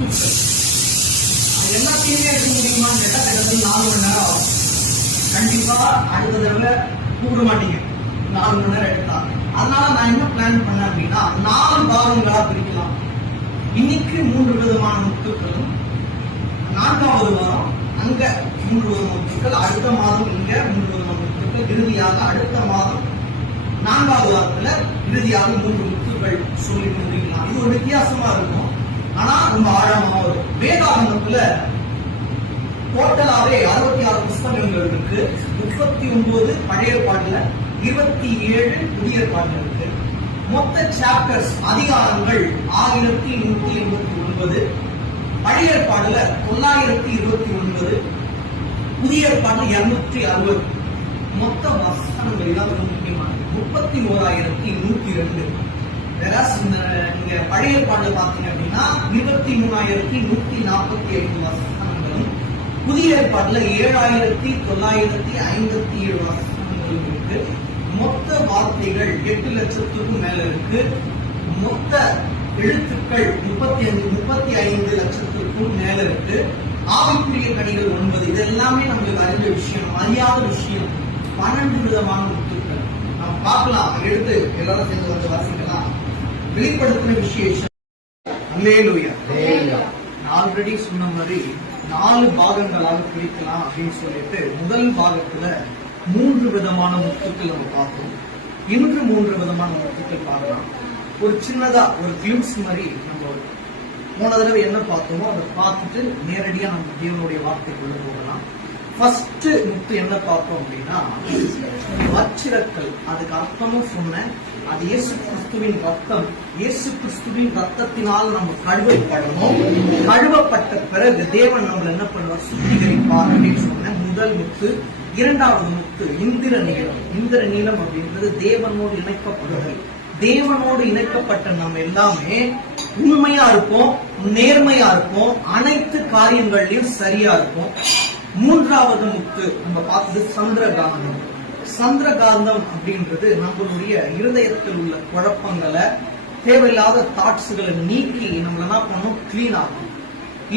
முத்துக்கள். எல்லாத்தையுமே எடுக்க முடியுமான்னு கேட்டா கிட்டத்தட்ட 4 மணி நேரம் ஆகும். கண்டிப்பா அடுத்த தடவை கூப்பிட மாட்டீங்க 4 மணி நேரம் எடுத்தா. அதனால நான் என்ன பிளான் பண்ணேன் அப்படின்னா 4 பாகங்களா பிரிக்கலாம். இன்னைக்கு 3 விதமான முத்துக்களும், 4வது வாரம் அங்க 3 விதமான முத்துக்கள், அடுத்த மாதம் இங்க 3 விதமான முத்துக்கள், இறுதியாக அடுத்த மாதம் 4வது வாரத்துல இறுதியாக 3 முத்துக்கள் சொல்லி முடிக்கலாம். இது ஒரு வித்தியாசமா இருக்கும், ஆனா ரொம்ப ஆழமாக இருக்கும். வேதாகமத்துல டோட்டலாவே 66 புஸ்தகங்கள் இருக்கு. 39 பழைய பாட்டுல, 27 புதிய பாட்டுல இருக்கு. மொத்த சாப்டர்ஸ் அதிகாரங்கள் 1189, பழைய பாடல 929, புதிய பாடல 260. மொத்த வசனங்கள் தான் ரொம்ப முக்கியமானது 31102. நீங்க பழைய பாடல பாத்தீங்க அப்படின்னா 23147 வசனங்களும், புதிய ஏற்பாட்டுல 7957 வசனங்களும் இருக்கு. மொத்த வார்த்தைகள் 8 லட்சத்துக்கும் மேல இருக்கு. மொத்த எழுத்துக்கள் 35 லட்சத்துக்கும் மேல இருக்கு. ஆவிக்குரிய கனிகள் 9. இது எல்லாமே நம்மளுக்கு அறிந்த விஷயம், அறியாத விஷயம். 12 விதமான முத்துக்கள் நம்ம பார்க்கலாம். எடுத்து எல்லாரும் சேர்ந்து வந்து வாசிக்கலாம். வெளிப்படுத்தின விசேஷம். அல்லேலூயா. ஆல்ரெடி சொன்ன மாதிரி 4 பாகங்களாக பிரிக்கலாம் அப்படின்னு சொல்லிட்டு முதல் பாகத்துல 3 விதமான முத்துக்கள் நம்ம பார்த்தோம். இன்று 3 விதமான முத்துக்கள் பார்க்கலாம். ஒரு சின்னதா ஒரு கிளிம்ஸ் மாதிரி நம்ம போன தடவை என்ன பார்த்தோமோ அதை பார்த்துட்டு நேரடியா நம்ம தேவனுடைய வார்த்தைக்குள்ள போகலாம். ஃபர்ஸ்ட் முத்து என்ன பார்த்தோம் அப்படின்னா வச்சிரக்கல். அதுக்கு அர்த்தமும் சொன்னேன். அது இயேசு கிறிஸ்துவின் ரத்தம். இயேசு கிறிஸ்துவின் ரத்தத்தினால் நம்ம கழுவப்படணும். கழுவப்பட்ட பிறகு தேவன் நம்மள என்ன பண்ணுவார்? சுத்திகரிப்பார் அப்படின்னு சொன்னேன். முதல் முத்து. இரண்டாவது முத்து இந்திர நீளம். இந்திர நீளம் அப்படின்றது தேவனோடு இணைக்கப்படுதல். தேவனோடு இணைக்கப்பட்ட நம்ம எல்லாமே உண்மையா இருப்போம், நேர்மையா இருப்போம், அனைத்து காரியங்கள்லயும் சரியா இருப்போம். மூன்றாவது முத்து நம்ம பார்த்தது சந்திரகாந்தம். சந்திரகாந்தம் அப்படின்றது நம்மளுடைய இருதயத்தில் உள்ள குழப்பங்களை, தேவையில்லாத தாட்ஸ்களை நீக்கி நம்மள என்ன பண்ணணும்? கிளீன் ஆகும்.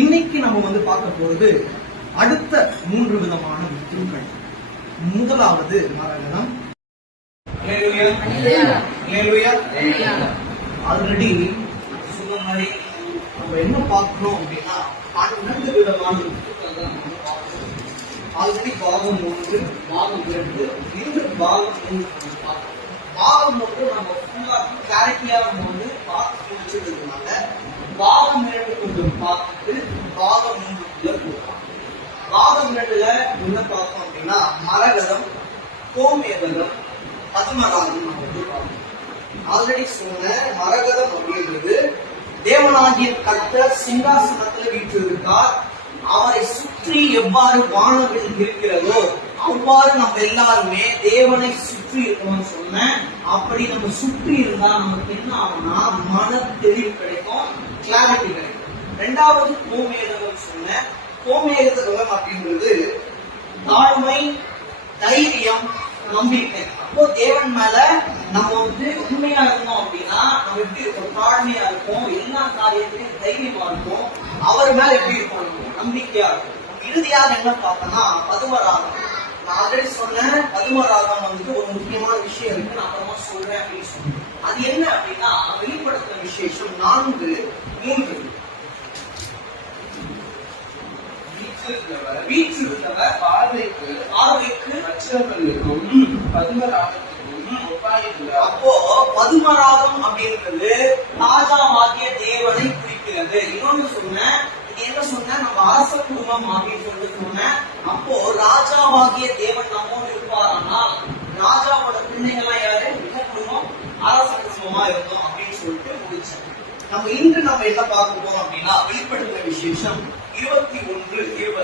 இன்னைக்கு நம்ம பார்க்க போறது அடுத்த 3 விதமான முத்துக்கள். முதலாவது மரகதம். ஆல்ரெடி சொன்ன மாதிரி நம்ம என்ன பார்க்கணும் அப்படின்னா 12 விதமான முத்துக்கள் தான் நம்ம பார்க்கணும். ஆல்ரெடி பாகம் 1, பாகம் 2, இந்த பாகம் 3 பார்க்கணும். பாகம் 1 நம்ம ஃபுல்லா கிளாரிட்டியா நம்ம பார்த்து முடிச்சதுனால பாகம் 2 கொஞ்சம் பார்த்துட்டு பாகம் 3 போகலாம். பாகம் 2ல என்ன பார்த்தோம் அப்படின்னா மரகதம், கோமேதகம், பத்மராகம் பார்க்கணும். ஆல்ரெடி சொன்ன மரகதம் அப்படின்றது தேவனாகிய கர்த்தர் சிங்காசனத்தில் வீற்றிருக்கார். அவரை சுற்றி எவ்வாறு வானவில் இருக்கிறதோ அவ்வாறு நம்ம எல்லாருமே தேவனை சுற்றி இருக்கணும்னு சொன்ன. அப்படி நம்ம சுற்றி இருந்தா நமக்கு என்ன ஆகும்னா மன தெளிவு கிடைக்கும், கிளாரிட்டி கிடைக்கும். இரண்டாவது கோமேதகம் சொன்ன. கோமேதகம் அப்படின்றது தாழ்மை, தைரியம், நம்பிக்கை. அப்போ தேவன் மேல நம்ம உண்மையா இருக்கணும் அப்படின்னா நம்ம எப்படி இருக்கும்? தாழ்மையா இருக்கும், எல்லா காரியத்திலையும் தைரியமா இருக்கும். அவர் மேல எப்படி இருக்கும்? நம்பிக்கையா இருக்கும். இறுதியாக என்ன பார்த்தோம்னா பதுமராகம். நான் ஆல்ரெடி சொன்னேன், பதுமராகம் ஒரு முக்கியமான விஷயம் இருக்கு, நான் அப்புறமா சொல்றேன் அப்படின்னு சொன்னேன். அது என்ன அப்படின்னா வெளிப்படுத்தின விசேஷம் 4:3. வீற்றிருந்தவர் பார்வைக்கு வச்சிரங்களுக்கும் பதுமராகத்துக்கும் ஒப்பாயிருந்தார். அப்போ பதுமராகம் அப்படின்றது ராஜாவாகிய தேவனை குறிக்கிறது. இன்னொன்னு சொன்ன, இது என்ன சொன்ன? நம்ம அரச குடும்பம் அப்படின்னு சொல்லிட்டு சொன்ன. அப்போ ராஜாவாகிய தேவன் நம்மோடு இருப்பாரானால் ராஜாவோட பிள்ளைங்கெல்லாம் யாரு? என்ன குடும்பம்? அரச குடும்பமா இருந்தோம் அப்படின்னு சொல்லிட்டு முடிச்சோம். நம்ம இன்று நம்ம என்ன பார்க்க போறோம் அப்படின்னா வெளிப்படுத்தின விசேஷம் 21:20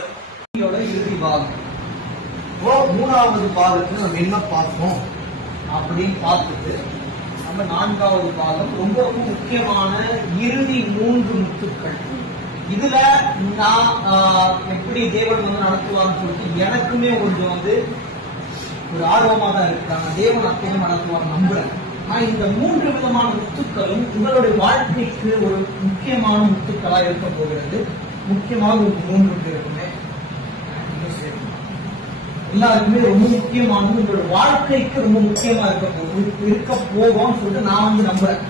இறுதி பாகம். மூணாவது பாகத்துல நம்ம என்ன பார்ப்போம் அப்படின்னு பார்த்துட்டு நம்ம 4வது பாகம் ரொம்ப ரொம்ப முக்கியமான இறுதி 3 முத்துக்கள். இதுல நான் எப்படி தேவன் நடத்துவான்னு சொல்லிட்டு எனக்குமே கொஞ்சம் ஒரு ஆர்வமா தான் இருக்கிறாங்க. தேவன் அப்பயும் நடத்துவார் நம்புறேன். இந்த 3 விதமான முத்துக்களும் உங்களுடைய வாழ்க்கைக்கு ஒரு முக்கியமான முத்துக்களா இருக்க போகிறது. முக்கியமாக ஒரு 3 பேருக்குமே எல்லாருக்குமே ரொம்ப முக்கியமானது, உங்களோட வாழ்க்கைக்கு ரொம்ப முக்கியமா இருக்க போகும் சொல்லிட்டு நான் நம்புறேன்.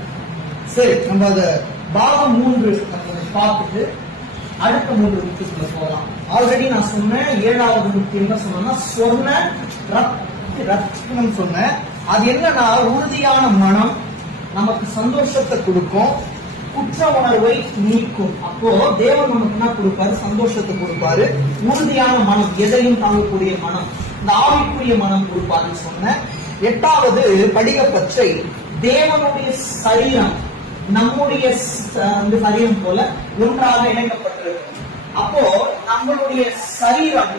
சரி, நம்ம அத பாகம் 3 நம்ம பார்த்துட்டு அடுத்த 3 முத்துக்குள்ள போகலாம். ஆல்ரெடி நான் சொன்னேன் 7வது முத்து என்ன சொன்னா சொன்ன ரத்னம் சொன்னேன். அது என்னன்னா உறுதியான மனம், நமக்கு சந்தோஷத்தை கொடுக்கும், குற்ற உணர்வை நீக்கும். அப்போ தேவன் நமக்கு என்ன கொடுப்பாரு? சந்தோஷத்தை கொடுப்பாரு, உறுதியான மனம், எதையும் தாங்கக்கூடிய மனம், இந்த ஆவிக்குரிய மனம் கொடுப்பாருன்னு சொன்னேன். 8வது படிக பச்சை, தேவனுடைய சரீரம் நம்முடைய சரீரம் போல ஒன்றாக இணைக்கப்பட்டிருக்கு. அப்போ நம்மளுடைய சரீரம்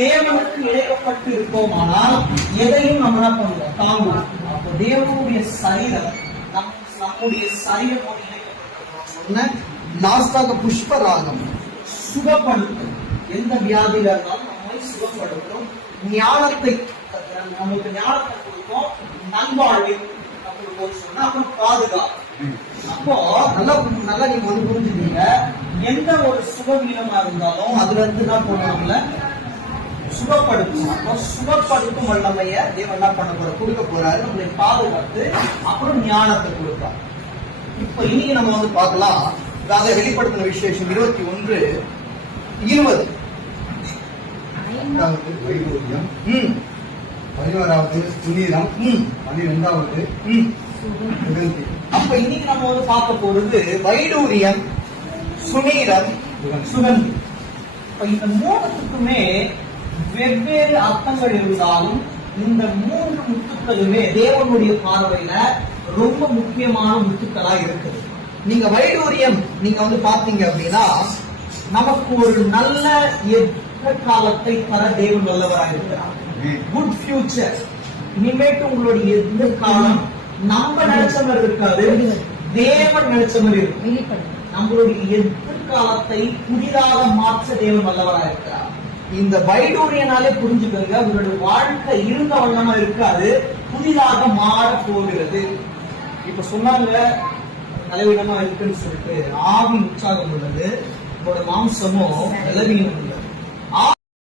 தேவனுக்கு இணைக்கப்பட்டு இருக்கோமானால் எதையும் நம்ம என்ன பண்ணுவோம்? தாங்குவோம். அப்போ தேவனுடைய சரீரம் நம்முடைய சரீரம் சொன்ன. லாஸ்டாக புஷ்பராகம், சுகப்படுத்தும். எந்த வியாதியில இருந்தாலும் நம்மை சுகப்படுத்தும், ஞானத்தை நமக்கு ஞானத்தை கொடுக்கும், நல்வாழ்வில் நம்மளுக்கு சொன்னா அப்புறம் பாதுகாப்பு. அப்போ நல்லா நீங்க வந்து புரிஞ்சுக்கீங்க, எந்த ஒரு சுகவீனமா இருந்தாலும் அதுல இருந்து என்ன பண்ணுவாங்கல்ல சுகப்படுத்தும். அப்போ சுகப்படுத்தும் வல்லமைய தேவன் என்ன பண்ண போற கொடுக்க போறாரு, நம்மளை பாதுகாத்து அப்புறம் ஞானத்தை கொடுப்பார். இப்ப இன்னைக்கு நம்ம வந்து பார்க்கலாம், அதை வெளிப்படுத்தின விசேஷம் 21:20. 11வது சுனீரம், 12வது சுகந்தி. அப்ப இன்னைக்கு நம்ம வந்து பார்க்க போறது வைடூரியம், சுனீரம், சுகந்தி. இந்த 3த்துக்குமே வெவ்வேறு அர்த்தங்கள் இருந்தாலும் இந்த 3 முத்துக்களுமே தேவனுடைய பார்வையில ரொம்ப முக்கியமான முத்துக்களா இருக்குது. நீங்க வைடூரியம் நீங்க வந்து பாத்தீங்க அப்படின்னா நமக்கு ஒரு நல்ல எதிர்காலத்தை தர தேவன் வல்லவராக இருக்கிறார். Good future. இனிமேட்டு உங்களுடைய எதிர்காலம் நம்ம நினைச்ச மாதிரி இருக்காது, தேவன் நினைச்ச மாதிரி இருக்கும். நம்மளுடைய எதிர்காலத்தை புதிதாக மாற்ற தேவன் வல்லவராக இருக்கிறார். இந்த வைடூரியனாலே புரிஞ்சுக்கங்க, உங்களுடைய வாழ்க்கை இருந்த வண்ணமா இருக்காது, புதிதாக மாற போகிறது. இப்ப சொன்னாங்க தலைவீனமா இருக்குன்னு சொல்லிட்டு, ஆவி உற்சாகம் உள்ளது, உங்களோட மாம்சமும் பலவீனம் உள்ளது.